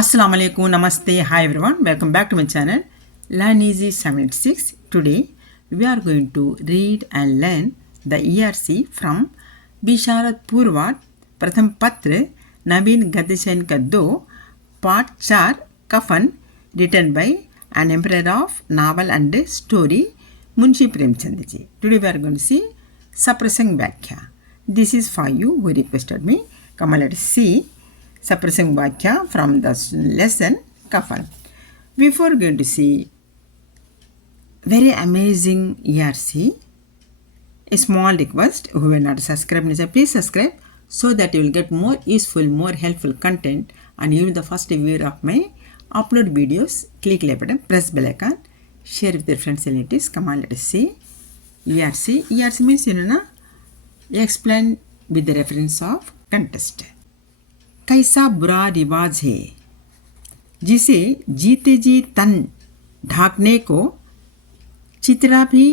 Assalamu alaikum, namaste, hi everyone, welcome back to my channel Learn Easy 786. Today we are going to read and learn the ERC from Bisharat Purvat Pratham Patra Naveen Gadishan ka Do Part 4 Kafan, written by an emperor of novel and story Munshi Premchand ji. Today we are going to see Saprasang Vakya. This is for you who requested me. Come on, let us see Saprasang Vakya from the lesson Kafan. Before going to see very amazing ERC, a small request, who will not subscribe, please subscribe so that you will get more useful, more helpful content, and you will be the first viewer of my upload videos. Click like button, press bell icon, share with your friends and relatives. Come on, let us see ERC. ERC means explain with the reference of context. कैसा बुरा रिवाज है जिसे जीते जी तन ढाकने को चितरा भी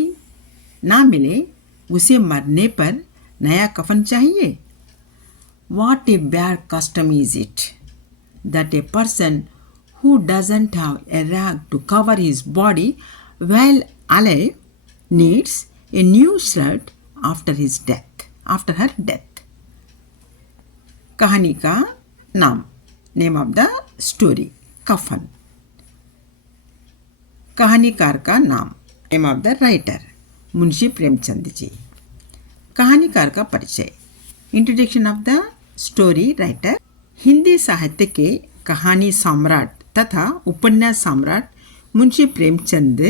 ना मिले, उसे मरने पर नया कफन चाहिए. What a bad custom is it that a person who doesn't have a rag to cover his body while alive needs a new shirt after her death. कहानी का नाम, नेम ऑफ द स्टोरी कफन. कहानीकार का नाम, name of the writer Munshi Premchand ji. कहानीकार का परिचय, introduction of the story writer. Hindi साहित्य के कहानी सम्राट तथा उपन्यास सम्राट मुंशी प्रेमचंद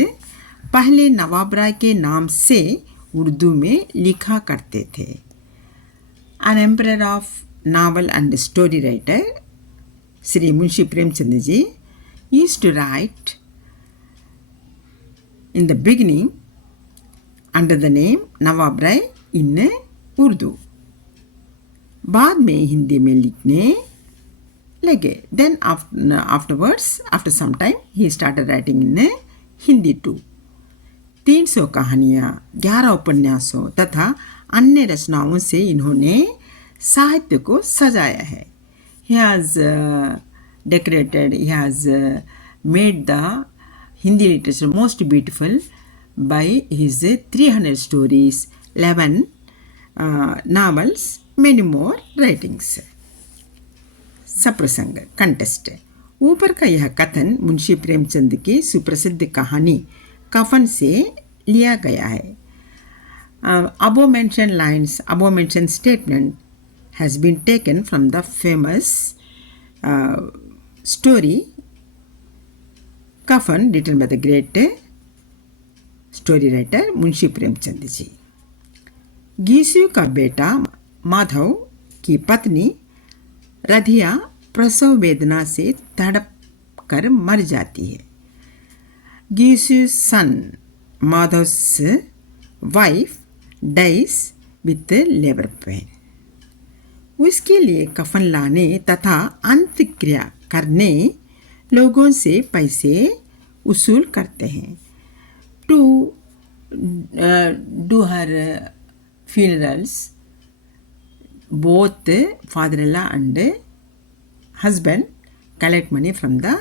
पहले नवाब राय के नाम से उर्दू में लिखा करते थे. An emperor of novel and story writer Sri Munshi Premchand ji used to write in the beginning under the name Nawab Rai in Urdu. बाद में हिंदी में लिखने लगे. Then afterwards, after some time, he started writing in Hindi too. 300 कहानियाँ, 11 उपन्यासों तथा अन्य रचनाओं से इन्होंने साहित्य को सजाया है. He has decorated, he has made the Hindi literature most beautiful by his 300 stories, 11 novels, many more writings. सप्रसंग, कंटेस्ट. ऊपर का यह कथन मुंशी प्रेमचंद की सुप्रसिद्ध कहानी कफन से लिया गया है. Above mentioned lines, above mentioned statement has been taken from the famous story Kafan, written by the great story writer Munshi Premchand जी. गीसू का बेटा माधव की पत्नी रधिया प्रसव वेदना से तड़प कर मर जाती है. गीसू सन माधव's wife dies with labor pain. उसके लिए कफन लाने तथा अंत्यक्रिया करने लोगों से पैसे उसूल करते हैं. To do her funerals, both father-in-law and husband collect money from the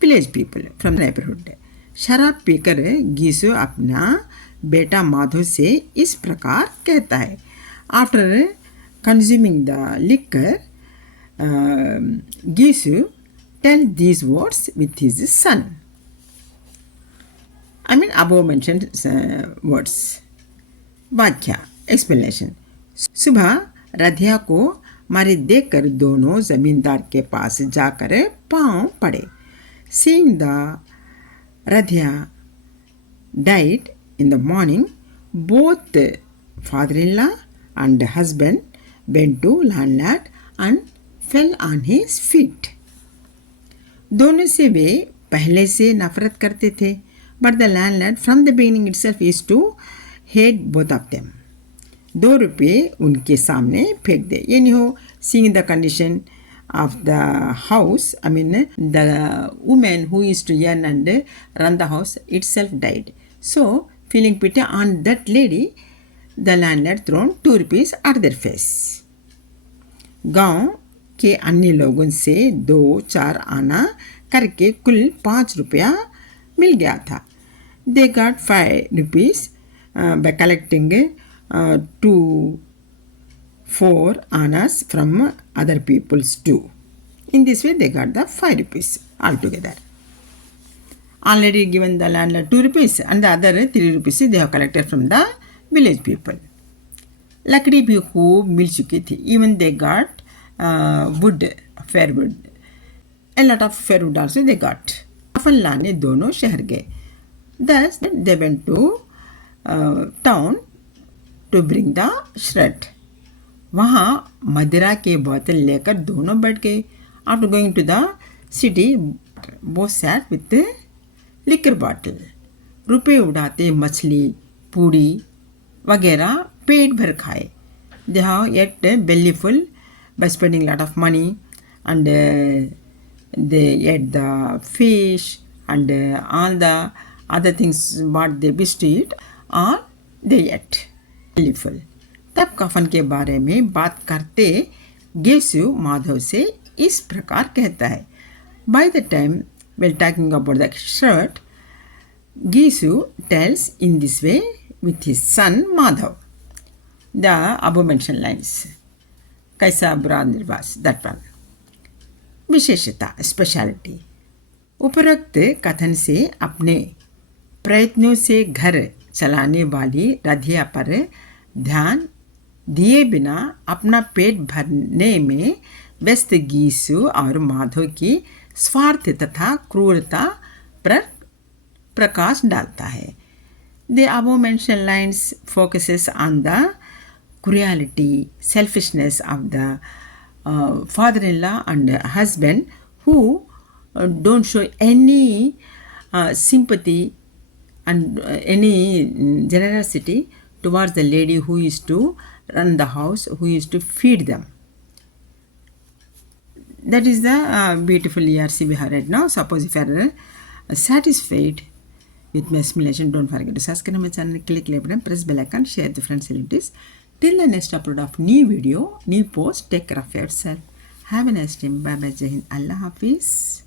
village people, from the neighborhood. शराब पीकर गीसू अपना बेटा माधव से इस प्रकार कहता है. After consuming the liquor, Gisu tells these words with his son. I mean above mentioned words. वाक्या, explanation. सुबह राधिया को मारे देखकर दोनों जमींदार के पास जाकर पांव पड़े. Seeing the Radhya died in the morning, both father-in-law and husband went to landlord and fell on his feet. दोनों से वे पहले से नफरत करते थे, but the landlord from the beginning itself used to hate both of them. 2 रुपये उनके सामने फेंक दे. यानी हो, seeing the condition of the house, I mean the woman who used to earn and run the house itself died. So feeling pity on that lady, the landlord thrown 2 rupees at their face. गांव के अन्य लोगों से 2-4 आना करके कुल 5 रुपया मिल गया था. They got 5 rupees by collecting 2-4 annas from other people's too. In this way, they got the 5 rupees altogether. Already given the landlord 2 rupees and the other 3 rupees they have collected from the village people. लकड़ी भी खूब मिल चुकी थी. Even they got wood, firewood. A lot of firewood also they got. कफन लाने दोनों शहर गए. Thus they went to town to bring the shred. वहाँ मदिरा के बोतल लेकर दोनों बैठ गए. After going to the city, both sat with the liquor bottle. रुपए उड़ाते मछली, पूड़ी वगैरह पेट भर खाए. They have ate belly full by spending lot of money, and they ate the fish and all the other things what they wish to eat, or they ate belly full. तब कफन के बारे में बात करते गेसु माधव से इस प्रकार कहता है. By the time while talking about the shirt, Gisu tells in this way with his son Madhav. The above mentioned lines. कैसा बुरा निर्वास, that one. विशेषता, स्पेशलिटी. उपरोक्त कथन से अपने प्रयत्नों से घर चलाने वाली राधिया पर ध्यान दिए बिना अपना पेट भरने में व्यस्त गीसु और माधव की स्वार्थ तथा क्रूरता पर प्रकाश डालता है. The above mentioned lines focuses on the cruelty, selfishness of the father-in-law and husband who don't show any sympathy and any generosity towards the lady who is to run the house, who is to feed them. That is the beautiful ERC we have read now. Suppose if you are satisfied with my explanation, don't forget to subscribe my channel, click like button, press bell icon, share with friends and relatives. Till the next upload of new video, new post, take care of yourself. Have a nice time. Bye bye. Jai Hind. Allah Hafiz.